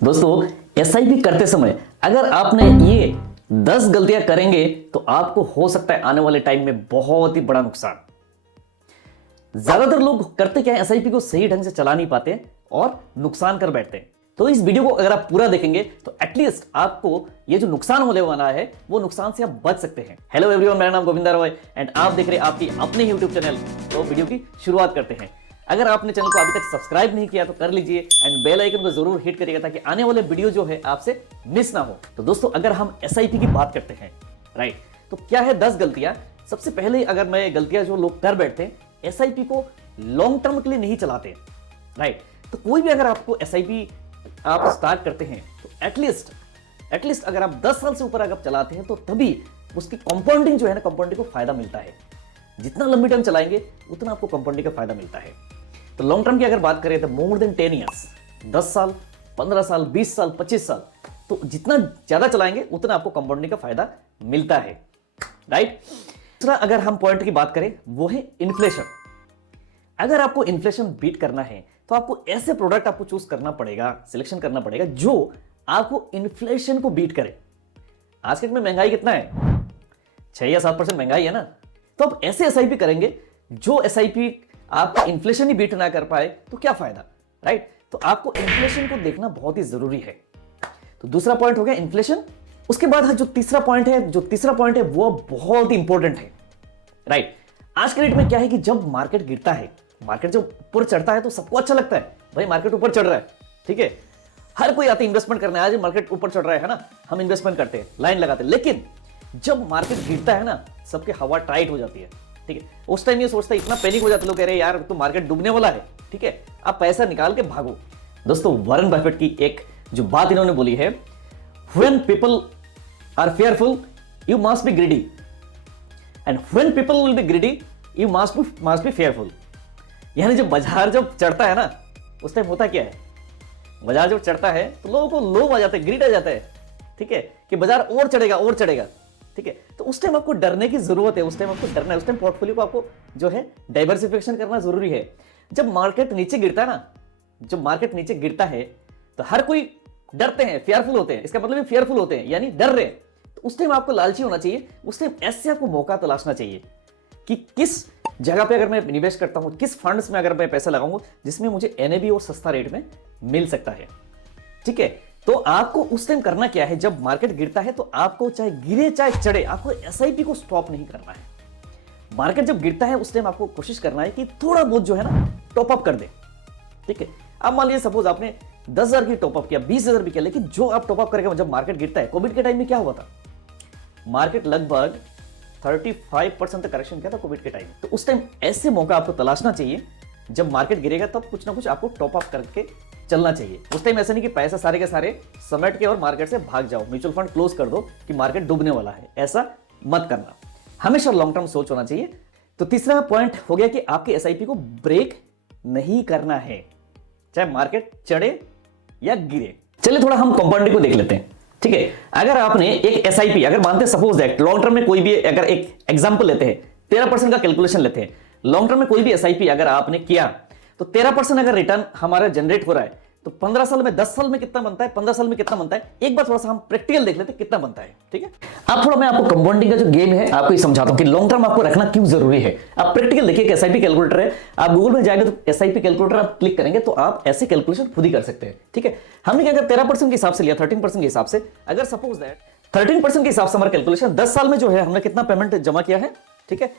दोस्तों एसआईपी करते समय अगर आपने ये 10 गलतियां करेंगे तो आपको हो सकता है आने वाले टाइम में बहुत ही बड़ा नुकसान। ज्यादातर लोग करते क्या है, एसआईपी को सही ढंग से चला नहीं पाते और नुकसान कर बैठते हैं। तो इस वीडियो को अगर आप पूरा देखेंगे तो एटलीस्ट आपको ये जो नुकसान होने वाला है वो नुकसान से आप बच सकते हैं। हेलो एवरीवन, मेरा नाम गोविंदा रॉय एंड आप देख रहे हैं आपकी अपने यूट्यूब चैनल। तो वीडियो की शुरुआत करते हैं। अगर आपने चैनल को अभी तक सब्सक्राइब नहीं किया तो कर लीजिए एंड बेल आइकन को जरूर हिट करिएगा ताकि आने वाले वीडियो जो है आपसे मिस ना हो। तो दोस्तों अगर हम एसआईपी की बात करते हैं, राइट, तो क्या है 10 गलतियां। सबसे पहले अगर मैं गलतियां जो लोग कर बैठते हैं, एसआईपी को लॉन्ग टर्म के लिए नहीं चलाते, राइट। तो कोई भी अगर आपको एसआईपी आप स्टार्ट करते हैं तो एटलीस्ट अगर आप 10 साल से ऊपर अगर चलाते हैं तो तभी उसकी कंपाउंडिंग जो है ना, कंपाउंडिंग को फायदा मिलता है। जितना लंबी टर्म चलाएंगे उतना आपको कंपाउंडिंग का फायदा मिलता है। तो लॉन्ग टर्म की अगर बात करें तो मोर देन 10 ईयर्स, 10 साल, 15 साल, 20 साल, 25 साल, तो जितना ज्यादा चलाएंगे उतना आपको कंपाउंडिंग का फायदा मिलता है, राइट। दूसरा अगर हम पॉइंट की बात करें वो है इन्फ्लेशन। अगर आपको इन्फ्लेशन बीट करना है तो आपको ऐसे प्रोडक्ट आपको चूज करना पड़ेगा, सिलेक्शन करना पड़ेगा जो आपको इन्फ्लेशन को बीट करे। आज के दिन में महंगाई कितना है, 6 या 7% महंगाई है ना। तो आप ऐसे एसआईपी करेंगे जो एसआईपी आपका इन्फ्लेशन ही बीट ना कर पाए तो क्या फायदा, राइट। तो आपको इन्फ्लेशन को देखना बहुत ही जरूरी है। तो दूसरा पॉइंट हो गया इन्फ्लेशन। उसके बाद जो तीसरा पॉइंट है वो बहुत ही इंपॉर्टेंट है, राइट। आज के डेट में क्या है कि जब मार्केट गिरता है, मार्केट जब ऊपर चढ़ता है तो सबको अच्छा लगता है, भाई मार्केट ऊपर चढ़ रहा है, ठीक है। हर कोई आते इन्वेस्टमेंट करने, आज मार्केट ऊपर चढ़ रहा है ना, हम इन्वेस्टमेंट करते हैं, लाइन लगाते हैं। लेकिन जब मार्केट गिरता है ना, सबके हवा टाइट हो जाती है, ठीक है। उस टाइम ये सोचता है, इतना पैनिक हो जाते हैं लोग, कह रहे हैं यार तो मार्केट डूबने वाला है, ठीक है, आप पैसा निकाल के भागो। दोस्तों वॉरेन बफेट की एक जो बात इन्होंने बोली है, when people are fearful you must be greedy and when people will be greedy you must be fearful. यानी जब बाजार जब चढ़ता है ना, उस टाइम होता क्या है, बाजार जब चढ़ता है तो लोगों को लोभ आ जाता है, ग्रीड आ जाता है, ठीक है, कि बाजार और चढ़ेगा, ठीक है। तो उस टाइम आपको डरने की जरूरत है, उस टाइम आपको डरना है, उस टाइम पोर्टफोलियो को आपको जो है डाइवर्सिफिकेशन करना जरूरी है। जब मार्केट नीचे गिरता है ना, जब मार्केट नीचे गिरता है तो हर कोई डरते हैं, फेयरफुल होते हैं, इसका मतलब फेयरफुल होते हैं यानी डर रहे हैं। तो उस टाइम आपको लालची होना चाहिए, उस टाइम ऐसे आपको मौका तलाशना चाहिए कि किस जगह पे अगर मैं निवेश करता हूं, किस फंड्स में अगर मैं पैसा लगाऊंगा जिसमें मुझे एनएबी और सस्ता रेट में मिल सकता है, ठीक है। तो आपको उस टाइम करना क्या है, जब मार्केट गिरता है तो आपको चाहे गिरे चाहे चढ़े, आपको एसआईपी को स्टॉप नहीं करना है। मार्केट जब गिरता है उस टाइम आपको कोशिश करना है कि थोड़ा बहुत जो है ना टॉप अप कर दे, ठीक है। अब मान लीजिए सपोज आपने 10,000 की टॉप अप किया, 20,000 भी किया, लेकिन जो आप टॉप अप करेंगे जब मार्केट गिरता है, कोविड के टाइम में क्या हुआ था, मार्केट लगभग 35% तक करेक्शन किया था कोविड के टाइम। तो उस टाइम ऐसे मौका आपको तलाशना चाहिए, जब मार्केट गिरेगा तब कुछ ना कुछ आपको टॉप अप करके चलना चाहिए। उस टाइम ऐसा नहीं कि पैसा सारे के सारे समेट के और मार्केट से भाग जाओ, म्यूचुअल फंड क्लोज कर दो कि मार्केट डूबने वाला है, ऐसा मत करना। हमेशा लॉन्ग टर्म सोच होना चाहिए। तो तीसरा पॉइंट हो गया कि आपके एसआईपी को ब्रेक नहीं करना है, चाहे मार्केट चढ़े या गिरे। चलिए थोड़ा हम कंपाउंडिंग को देख लेते हैं, ठीक है। अगर आपने एक एसआईपी अगर मानते हैं, सपोज दैट लॉन्ग टर्म में कोई भी अगर एक एग्जांपल लेते हैं, 13% का कैलकुलेशन लेते हैं, लॉन्ग टर्म में कोई भी एसआईपी अगर आपने किया तो 13% अगर रिटर्न हमारा जनरेट हो रहा है तो 15 साल में, 10 साल में कितना बनता है, 15 साल में कितना बनता है, एक बार थोड़ा सा हम प्रैक्टिकल देख लेते हैं कितना बनता है, ठीक है। अब थोड़ा मैं आपको कंपाउंडिंग का जो गेम है आपको ये समझाता हूं कि लॉन्ग टर्म आपको रखना क्यों जरूरी है। आप प्रैक्टिकल देखिए, एसआईपी कैलकुलेटर है, आप गूगल में जाएंगे तो एसआईपी कैलकुलेटर आप क्लिक करेंगे तो आप ऐसे कैलकुलेशन खुद ही कर सकते हैं, ठीक है। हमने क्या अगर 13% के हिसाब से लिया, 13% के हिसाब से, अगर सपोज दैट 13% के हिसाब से हमारा कैलकुलेशन 10 साल में जो है हमने कितना पेमेंट जमा किया है, ठीक है।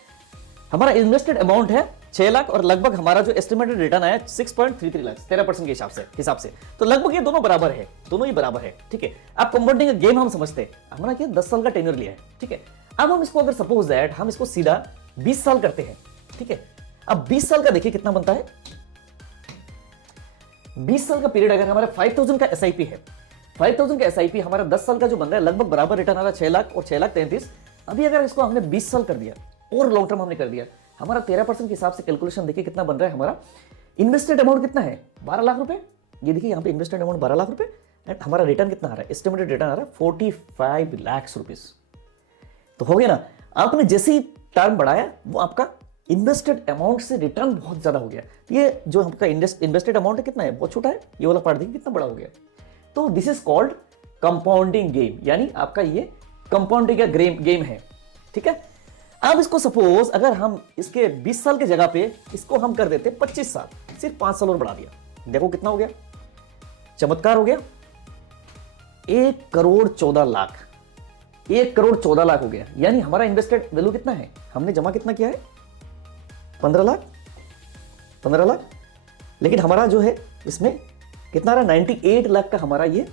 हमारा इन्वेस्टेड अमाउंट है 6 लाख और लगभग हमारा जो एस्टिमेटेड रिटर्न आया 6.33 लाख, 13% के हिसाब से तो लगभग ये दोनों बराबर है, दोनों ही बराबर है, ठीक है। अब कंपाउंडिंग का गेम हम समझते हैं, हमारा क्या 10 साल का टेन्योर लिया है, ठीक है। अब हम इसको अगर सपोज दैट हम इसको सीधा 20 साल करते हैं, ठीक है। अब 20 साल का देखिए कितना बनता है, 20 साल का पीरियड अगर हमारा 5000 का एसआईपी है, 5000 का एसआईपी हमारा 10 साल का जो बन रहा है लगभग बराबर रिटर्न आ रहा है 6 लाख और 6,33,000। अभी अगर इसको हमने 20 साल कर दिया और लॉन्ग टर्म हमने कर दिया, हमारा 13% के हिसाब से कैलकुलेशन देखिए कितना बन रहा है। हमारा इन्वेस्टेड अमाउंट कितना है, 12 लाख रुपए। ये देखिए यहाँ पे इन्वेस्टेड अमाउंट 12 लाख रुपए एंड हमारा रिटर्न कितना आ रहा है, एस्टिमेटेड रिटर्न आ रहा है 45 लाख रुपीस। तो हो गया ना, आपने जैसे ही टर्म बढ़ाया वो आपका इन्वेस्टेड अमाउंट से रिटर्न बहुत ज्यादा हो गया। तो ये जो आपका इन्वेस्टेड अमाउंट है कितना है, बहुत छोटा है, ये वाला पार्ट देखिए कितना बड़ा हो गया। तो this is called compounding game, यानी आपका ये कंपाउंडिंग का गेम है। ठीक है, अब इसको सपोज अगर हम इसके 20 साल की जगह पे इसको हम कर देते 25 साल, सिर्फ 5 साल और बढ़ा दिया, देखो कितना हो गया, चमत्कार हो गया, 1,14,00,000, 1,14,00,000 हो गया। यानी हमारा इन्वेस्टेड वैल्यू कितना है, हमने जमा कितना किया है, 15 लाख, 15 लाख, लेकिन हमारा जो है इसमें कितना रहा, 98 लाख का हमारा ये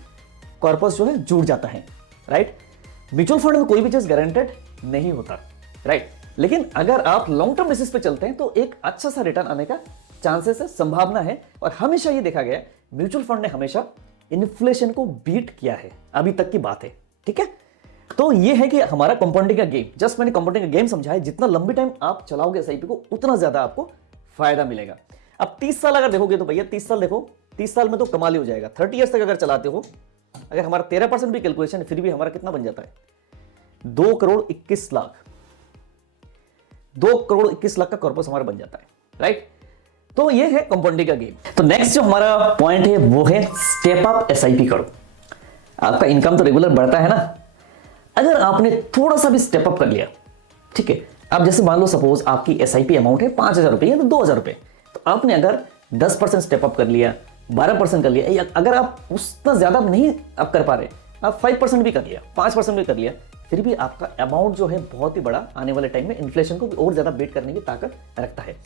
कॉर्पस जो है जुड़ जाता है। राइट, म्यूचुअल फंड में कोई भी चीज गारंटेड नहीं होता। राइट, लेकिन अगर आप लॉन्ग टर्म बेसिस पे चलते हैं तो एक अच्छा सा रिटर्न आने का चांसेस है, संभावना है। और हमेशा ये देखा गया म्यूचुअल फंड ने हमेशा इन्फ्लेशन को बीट किया है, अभी तक की बात है। ठीक है, तो ये है कि हमारा कंपाउंडिंग का गेम, जस्ट मैंने कंपाउंडिंग का गेम समझा है, जितना लंबी टाइम आप चलाओगे एसआईपी को उतना ज्यादा आपको फायदा मिलेगा। अब 30 साल अगर देखोगे तो भैया 30 साल देखो, 30 साल में तो कमाल ही हो जाएगा। 30 ईयर्स तक अगर चलाते हो, अगर हमारा 13% भी कैलकुलेशन फिर भी हमारा कितना बन जाता है, 2,21,00,000, 2,21,00,000 का कॉर्पस हमारा बन जाता है। राइट, तो ये है कंपाउंडिंग का गेम। तो नेक्स्ट जो हमारा पॉइंट है वो है स्टेप अप एसआईपी करो। आपका इनकम तो रेगुलर बढ़ता है ना, अगर आपने थोड़ा सा भी स्टेप अप कर लिया, ठीक है, अब जैसे मान लो सपोज आपकी एसआईपी अमाउंट है 5,000 रुपए या तो 2,000 रुपए, तो आपने अगर 10% स्टेप अप कर लिया, 12% कर लिया, या अगर आप उतना ज्यादा नहीं आप कर पा रहे, आप 5% भी कर लिया, 5% भी कर लिया, फिर भी आपका अमाउंट जो है बहुत ही बड़ा आने वाले टाइम में इन्फ्लेशन को भी और ज्यादा बेट करने की ताकत रखता है।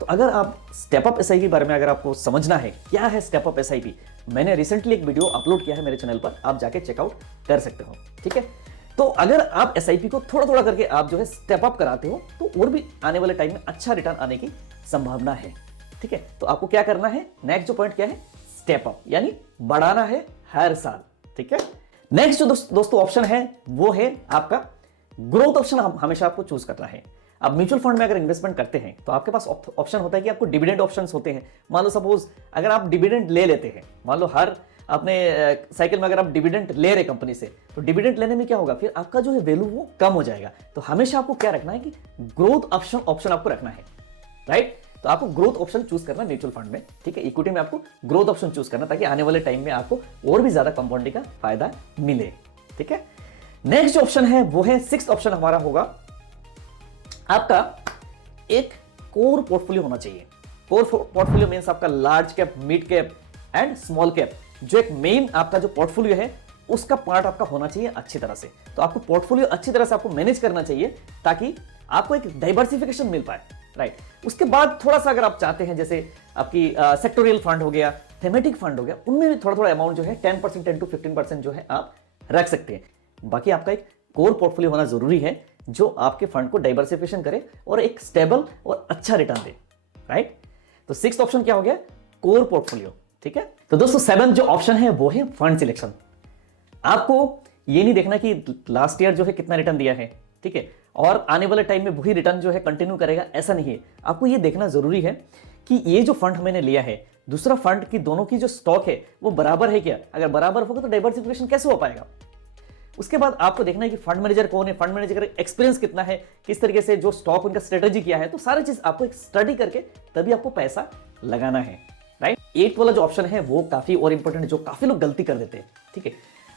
तो अगर आप स्टेप अप एसआईपी के बारे में अगर आपको समझना है क्या है स्टेप अप एसआईपी, मैंने रिसेंटली एक वीडियो अपलोड किया है मेरे चैनल पर, आप जाके चेकआउट कर सकते हो। ठीक है, तो अगर आप एसआईपी को थोड़ा थोड़ा करके आप जो है स्टेप अप कराते हो तो और भी आने वाले टाइम में अच्छा रिटर्न आने की संभावना है। ठीक है, तो आपको क्या करना है, नेक्स्ट जो पॉइंट क्या है, स्टेप अप, यानी बढ़ाना है हर साल। ठीक है, नेक्स्ट जो दोस्तों ऑप्शन है वो है आपका ग्रोथ ऑप्शन, हमेशा आपको चूज करना है। अब म्यूचुअल फंड में अगर इन्वेस्टमेंट करते हैं तो आपके पास ऑप्शन होता है कि आपको डिविडेंड ऑप्शंस होते हैं। मान लो सपोज अगर आप डिविडेंड ले लेते हैं, मान लो हर अपने साइकिल में अगर आप डिविडेंड ले रहे कंपनी से, तो डिविडेंड लेने में क्या होगा, फिर आपका जो है वैल्यू वो कम हो जाएगा। तो हमेशा आपको क्या रखना है कि ग्रोथ ऑप्शन आपको रखना है। राइट, तो आपको ग्रोथ ऑप्शन चूज करना म्यूचुअल फंड में। ठीक है, इक्विटी में आपको ग्रोथ ऑप्शन चूज करना ताकि आने वाले टाइम में आपको और भी ज्यादा कंपाउंडिंग का फायदा मिले। ठीक है, नेक्स्ट जो ऑप्शन है वो है, सिक्स्थ ऑप्शन हमारा होगा आपका एक कोर पोर्टफोलियो होना चाहिए। कोर पोर्टफोलियो मींस आपका large cap, mid cap and small cap, जो एक मेन आपका जो पोर्टफोलियो है उसका पार्ट आपका होना चाहिए अच्छी तरह से। तो आपको पोर्टफोलियो अच्छी तरह से आपको मैनेज करना चाहिए ताकि आपको एक डाइवर्सिफिकेशन मिल पाए। राइट, उसके बाद थोड़ा सा अगर आप चाहते हैं, जैसे आपकी सेक्टोरियल फंड हो गया, थेमेटिक फंड हो गया, उनमें भी थोड़ा थोड़ा अमाउंट जो है 10%, 10 to 15% जो है आप रख सकते हैं। बाकी आपका एक कोर पोर्टफोलियो होना जरूरी है जो आपके फंड को डाइवर्सिफिकेशन करे और एक स्टेबल और अच्छा रिटर्न दे। राइट, तो सिक्स्थ ऑप्शन क्या हो गया, कोर पोर्टफोलियो। ठीक है, तो दोस्तों सेवंथ जो ऑप्शन है वो है फंड सिलेक्शन। आपको ये नहीं देखना कि लास्ट ईयर जो है कितना रिटर्न दिया है, ठीक है, और आने वाले टाइम में वही रिटर्न जो है कंटिन्यू करेगा, ऐसा नहीं है। आपको ये देखना जरूरी है कि ये जो फंड मैंने लिया है, दूसरा फंड की, दोनों की जो स्टॉक है वो बराबर है क्या। अगर बराबर होगा तो डाइवर्सिफिकेशन कैसे हो पाएगा। उसके बाद आपको देखना है कि फंड मैनेजर कौन है, फंड मैनेजर का एक्सपीरियंस कितना है, किस तरीके से जो स्टॉक उनका स्ट्रेटेजी क्या है, तो सारी चीज आपको एक स्टडी करके तभी आपको पैसा लगाना है। राइट, एट वाला जो ऑप्शन है वो काफी और इंपॉर्टेंट है, जो काफी लोग गलती कर देते हैं। ठीक है,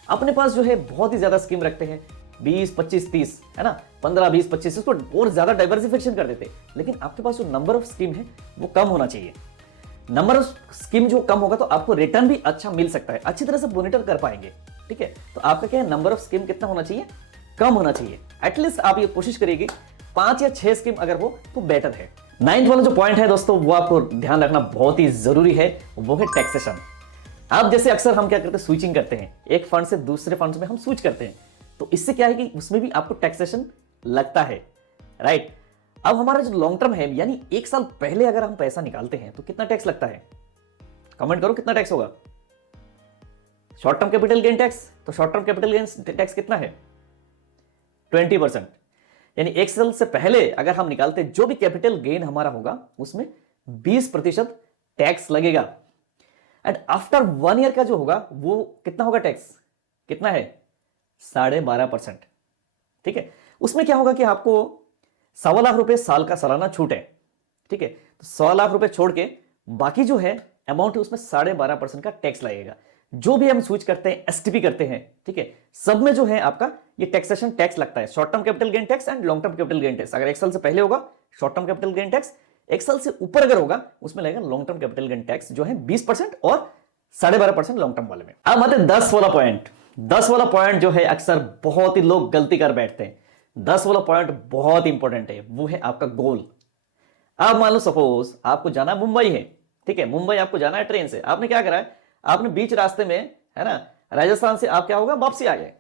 अपने पास जो है बहुत ही ज्यादा स्कीम रखते हैं, 20, 25, 30, है ना, 15, 20, 25, इसको और ज्यादा डाइवर्सिफिकेशन कर देते हैं। लेकिन आपके पास जो नंबर ऑफ स्कीम है वो कम होना चाहिए। नंबर ऑफ स्कीम जो कम होगा तो आपको रिटर्न भी अच्छा मिल सकता है, अच्छी तरह से मॉनिटर कर पाएंगे। ठीक है, तो आपका क्या है, नंबर ऑफ स्कीम कितना होना चाहिए, कम होना चाहिए। एटलीस्ट आप ये कोशिश करिएगा 5 या 6 स्कीम अगर हो तो बेटर है। नाइन्थ वाला जो पॉइंट है दोस्तों वो आपको ध्यान रखना बहुत ही जरूरी है, वो है टैक्सेशन। आप जैसे अक्सर हम क्या करते हैं, स्विचिंग करते हैं, एक फंड से दूसरे फंड में हम स्विच करते हैं, तो इससे क्या है कि उसमें भी आपको टैक्सेशन लगता है। राइट, अब हमारा जो लॉन्ग टर्म है, यानी 1 साल पहले अगर हम पैसा निकालते हैं तो कितना टैक्स लगता है, कमेंट करो कितना टैक्स होगा। Short term capital gain tax, तो short term capital gain tax कितना है, 20%। यानी 1 साल से पहले अगर हम निकालते जो भी कैपिटल गेन हमारा होगा उसमें 20% टैक्स लगेगा। एंड आफ्टर 1 ईयर का जो होगा वो कितना होगा टैक्स, कितना है, 12.5%। ठीक है, उसमें क्या होगा कि आपको 1.25 लाख रुपए साल का सालाना छूट है। ठीक है, तो 1.25 लाख रुपए छोड़ के बाकी जो है अमाउंट है उसमें 12.5% का टैक्स लगेगा। जो भी हम स्विच करते हैं, एसटीपी करते हैं, ठीक है, सब में जो है आपका ये टैक्सेशन टैक्स लगता है, short term capital gain tax and long term capital gain tax. अगर 1 साल से पहले होगा short term capital gain tax, 1 साल से ऊपर अगर होगा उसमें लगेगा long term capital gain tax जो है 20% और 12.5% लॉन्ग टर्म वाले में। अब आते हैं 10 वाला पॉइंट। 10 वाला पॉइंट जो है अक्सर बहुत ही लोग गलती कर बैठते हैं। 10 वाला पॉइंट बहुत इंपॉर्टेंट है, वो है आपका गोल। अब मान लो सपोज आपको जाना मुंबई है, ठीक है, मुंबई आपको जाना है ट्रेन से। आपने क्या करा है, आपने बीच रास्ते में, है ना, राजस्थान से आप क्या होगा वापसी आ गए,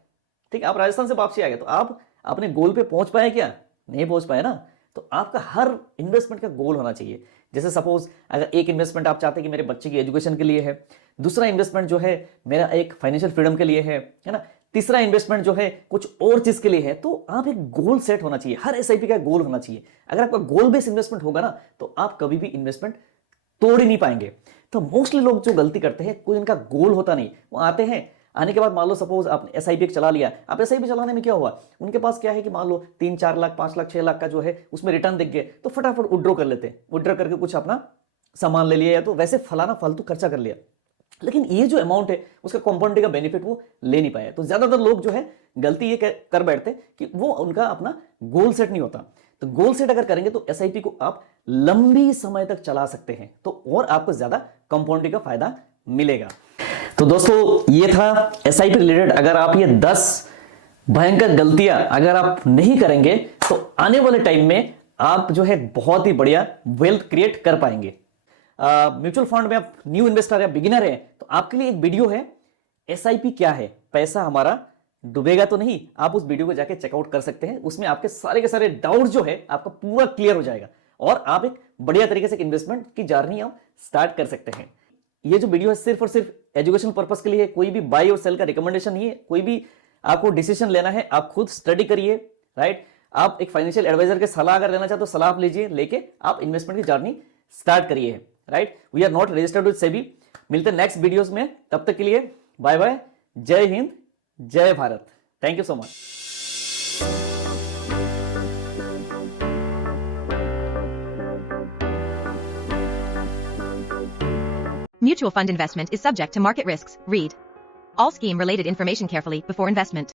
ठीक है, आप राजस्थान से वापसी आ गए, तो आप अपने गोल पे पहुंच पाए क्या? नहीं पहुंच पाए ना। तो आपका हर इन्वेस्टमेंट का गोल होना चाहिए। जैसे सपोज अगर एक इन्वेस्टमेंट आप चाहते हैं कि मेरे बच्चे की एजुकेशन के लिए है, दूसरा इन्वेस्टमेंट जो है मेरा एक फाइनेंशियल फ्रीडम के लिए है ना, तीसरा इन्वेस्टमेंट जो है कुछ और चीज के लिए है, तो आप एक गोल सेट होना चाहिए। हर एसआईपी का गोल होना चाहिए। अगर आपका गोल बेस्ड इन्वेस्टमेंट होगा ना तो आप कभी भी इन्वेस्टमेंट तोड़ ही नहीं पाएंगे। तो मोस्टली लोग जो गलती करते हैं, कोई इनका गोल होता नहीं, वो आते हैं, आने के बाद मान लो सपोज आपने एसआईपी चला लिया। आप एसआईपी चलाने में क्या हुआ, उनके पास क्या है कि मान लो 3-4 लाख 5 लाख 6 लाख का जो है उसमें रिटर्न दिख गए, तो फटाफट विड्रॉ कर लेते हैं, विड्रॉ करके कुछ अपना सामान ले लिया या तो वैसे फलाना फालतू खर्चा कर लिया। लेकिन ये जो अमाउंट है उसका कंपाउंडिंग का बेनिफिट वो ले नहीं पाया। तो ज्यादातर लोग जो है गलती ये कर बैठते कि वो उनका अपना गोल सेट नहीं होता। तो गोल सेट अगर करेंगे तो एसआईपी को आप लंबी समय तक चला सकते हैं, तो और आपको ज्यादा कंपाउंडिंग का फायदा मिलेगा। तो दोस्तों ये था एसआईपी रिलेटेड। अगर आप ये 10 भयंकर गलतियां अगर आप नहीं करेंगे तो आने वाले टाइम में आप जो है बहुत ही बढ़िया वेल्थ क्रिएट कर पाएंगे। म्यूचुअल फंड में आप न्यू इन्वेस्टर या बिगिनर है तो आपके लिए एक वीडियो है, एसआईपी क्या है, पैसा हमारा डूबेगा तो नहीं। आप उस वीडियो को जाके चेकआउट कर सकते हैं। उसमें आपके सारे के सारे डाउट जो है आपका पूरा क्लियर हो जाएगा और आप एक बढ़िया तरीके से इन्वेस्टमेंट की जर्नी आप स्टार्ट कर सकते हैं। ये जो वीडियो है सिर्फ और सिर्फ एजुकेशनल पर्पस के लिए है, कोई भी बाय और सेल का रिकमेंडेशन नहीं है। कोई भी आपको डिसीजन लेना है आप खुद स्टडी करिए, राइट। आप एक फाइनेंशियल एडवाइजर के सलाह अगर लेना चाहते हो सलाह आप लीजिए, लेके आप इन्वेस्टमेंट की जर्नी स्टार्ट करिए, right. We are not registered with SEBI. मिलते हैं नेक्स्ट वीडियोस में, तब तक के लिए बाय बाय। जय हिंद, जय Bharat. Thank you so much. Mutual fund investment is subject to market risks. Read all scheme related information carefully before investment.